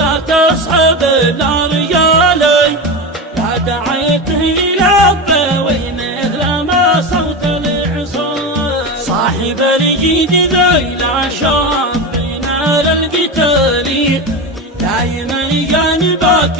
لا تصحب الرجالي يا دعيته لبى وينه ما صوت العصا صاحب الجيد ذيل شاب نال القتال دايما جانبك